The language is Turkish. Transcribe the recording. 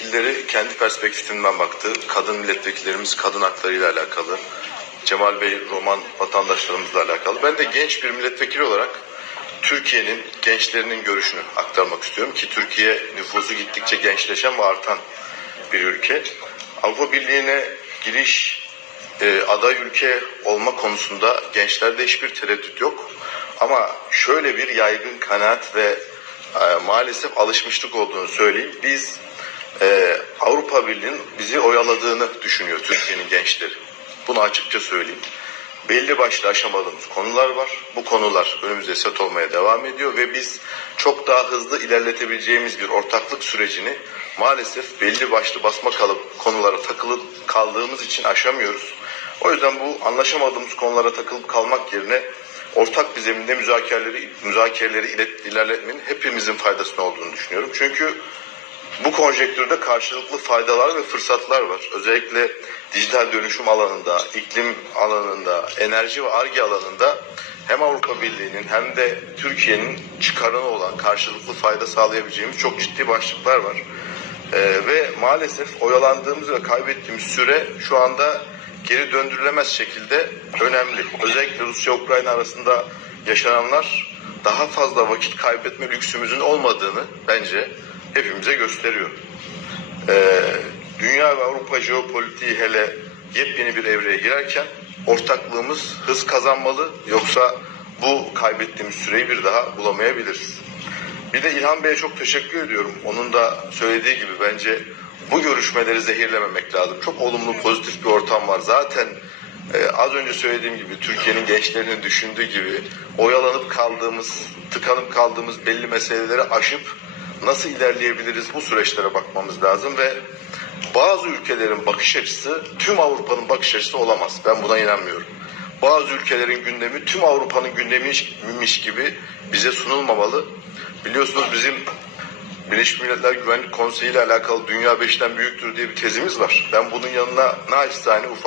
milletvekilleri kendi perspektifinden baktı. Kadın milletvekillerimiz kadın haklarıyla alakalı. Cemal Bey Roman vatandaşlarımızla alakalı. Ben de genç bir milletvekili olarak Türkiye'nin gençlerinin görüşünü aktarmak istiyorum ki Türkiye nüfusu gittikçe gençleşen ve artan bir ülke. Avrupa Birliği'ne giriş e, aday ülke olma konusunda gençlerde hiçbir tereddüt yok. Ama şöyle bir yaygın kanaat ve e, maalesef alışmışlık olduğunu söyleyeyim. Biz e, Avrupa Birliği'nin bizi oyaladığını düşünüyor Türkiye'nin gençleri. Bunu açıkça söyleyeyim. Belli başlı aşamadığımız konular var. Bu konular önümüzde set olmaya devam ediyor ve biz çok daha hızlı ilerletebileceğimiz bir ortaklık sürecini maalesef belli başlı basma kalıp konulara takılıp kaldığımız için aşamıyoruz. O yüzden bu anlaşamadığımız konulara takılıp kalmak yerine ortak bir zeminde müzakereleri, müzakereleri ilerletmenin hepimizin faydasına olduğunu düşünüyorum. Çünkü bu konjektürde karşılıklı faydalar ve fırsatlar var. Özellikle dijital dönüşüm alanında, iklim alanında, enerji ve arge alanında hem Avrupa Birliği'nin hem de Türkiye'nin çıkarına olan karşılıklı fayda sağlayabileceğimiz çok ciddi başlıklar var. Ee, ve maalesef oyalandığımız ve kaybettiğimiz süre şu anda geri döndürülemez şekilde önemli. Özellikle Rusya-Ukrayna arasında yaşananlar daha fazla vakit kaybetme lüksümüzün olmadığını bence hepimize gösteriyor. Ee, dünya ve Avrupa jeopolitiği hele yepyeni bir evreye girerken ortaklığımız hız kazanmalı yoksa bu kaybettiğimiz süreyi bir daha bulamayabiliriz. Bir de İlhan Bey'e çok teşekkür ediyorum. Onun da söylediği gibi bence bu görüşmeleri zehirlememek lazım. Çok olumlu, pozitif bir ortam var. Zaten e, az önce söylediğim gibi Türkiye'nin gençlerinin düşündüğü gibi oyalanıp kaldığımız, tıkanıp kaldığımız belli meseleleri aşıp nasıl ilerleyebiliriz bu süreçlere bakmamız lazım ve bazı ülkelerin bakış açısı tüm Avrupa'nın bakış açısı olamaz. Ben buna inanmıyorum. Bazı ülkelerin gündemi tüm Avrupa'nın gündemiymiş gibi bize sunulmamalı. Biliyorsunuz bizim Birleşmiş Milletler Güvenlik Konseyi ile alakalı dünya beşten büyüktür diye bir tezimiz var. Ben bunun yanına naçizane ufak